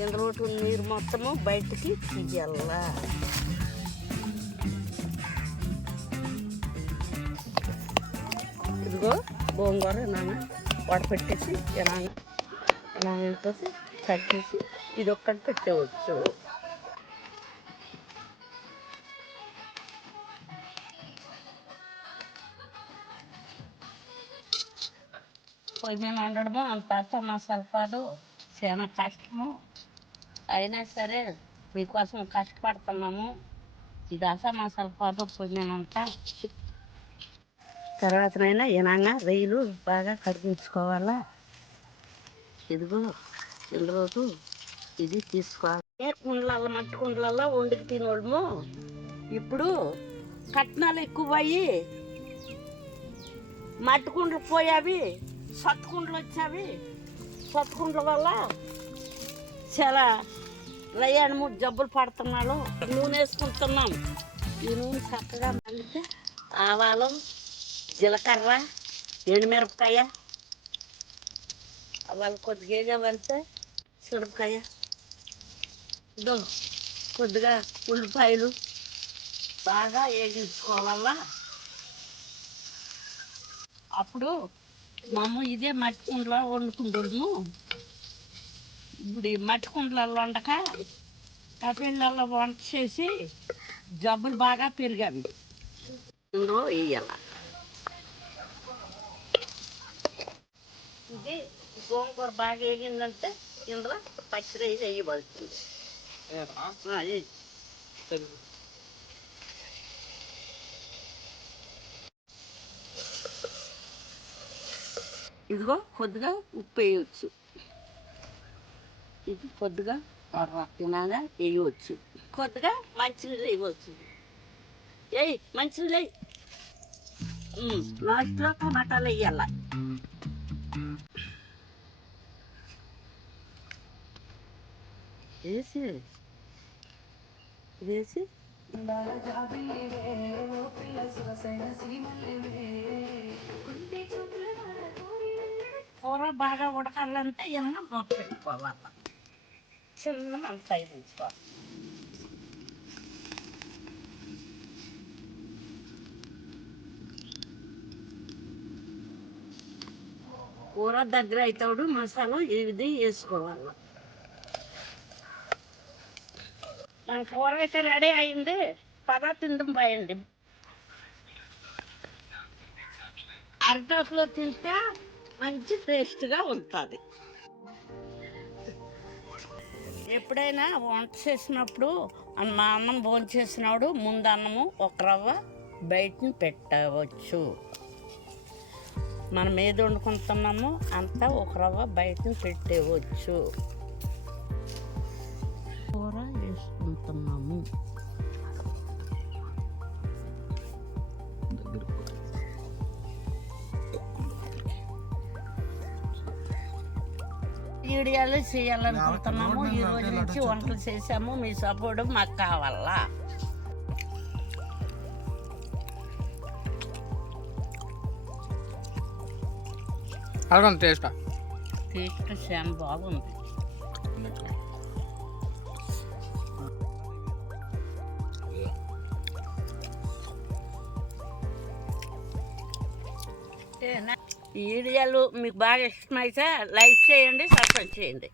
మొత్తము బయటికి తీయాలా. ఇదిగో గోంగూర నాన్న వడపెట్టేసి ఇలాగ ఇలా కట్టేసి ఇది ఒక్కటి పెట్టేవచ్చు. పొయ్యి మీద వండడము అంత మసాలా పాలు చాలా కష్టము. అయినా సరే మీకోసం కష్టపడుతున్నాము. ఇది అసా మసాలా పాలు తర్వాతనైనా ఇనాగా రొయ్యలు బాగా కడిగించుకోవాలా? ఇదిగో రోజు ఇది తీసుకోవాలి. ఏ కుండలలో మట్టి కుండలలో వండుకు తినోళ్ళము. ఇప్పుడు కట్నాలు ఎక్కువ పోయి మట్టి కుండలు పోయావి సత్తు కుండలు వచ్చావి. సత్తు వల్ల చాలా రయ్యాను మూడు జబ్బులు పడుతున్నాడు. నూనె వేసుకుంటున్నాం. ఈ నూనె చక్కగా మళ్ళీ ఆవాలు జీలకర్ర ఎండుమిరపకాయ వాళ్ళు కొద్దిగా వెళ్తే సురకాయ ఇదో కొద్దిగా ఉల్లిపాయలు బాగా వేగించుకోవాలా అప్పుడు మేము ఇదే మట్టి కుండలో వండుకుంటాము ఇప్పుడు ఈ మట్టి కుండలలో వండక కపిళ్ళల్లో వంట చేసి జబ్బులు బాగా పెరిగాయి. వేయాల. ఇది గోంగూర బాగా వేగిందంటే ఇందులో పచ్చడి వేసి వేయబడుతుంది ఇదిగో కొద్దిగా ఉప్పు వేయవచ్చు ఇది కొద్దిగా తినాగా వేయవచ్చు కొద్దిగా మంచినీళ్ళు వేయవచ్చు ఏయ్ మంచినీళ్ళు వేయి. లాస్ట్లో టమాటాలు వేయాల. వేసి వేసి. కూర బాగా ఉడకాలంటే ఏమన్నా మూత పెట్టుకోవాలి? చిన్న మంచాయి తీసుకోవాలి కూర దగ్గర అవుతాడు మసాలా ఇది వేసుకోవాలి. మన కూర అయితే రెడీ అయింది. పదా తిందం పోయండి అరటాకులో తింటే మంచి టేస్ట్గా ఉంటుంది. ఎప్పుడైనా వంట చేసినప్పుడు మా అన్నం భోంచేసినప్పుడు ముందు అన్నము ఒక రవ్వ బయటని పెట్టవచ్చు. మనం ఏది వండుకుంటున్నామో అంతా ఒక రవ్వ బయటని పెట్టేవచ్చు. కూర వేసుకుంటున్నాము. వీడియోలు చేయాలనుకుంటున్నాము. ఈ రోజు నుంచి వంటలు చేసాము మీ సపోర్ట్ మాకు కావాలా? అలాగే టేస్ట్. టేస్ట్ చాలా బాగుంది. ఈ వీడియోలు మీకు బాగా ఇష్టమైతే లైక్ చేయండి సబ్స్క్రైబ్ చేయండి.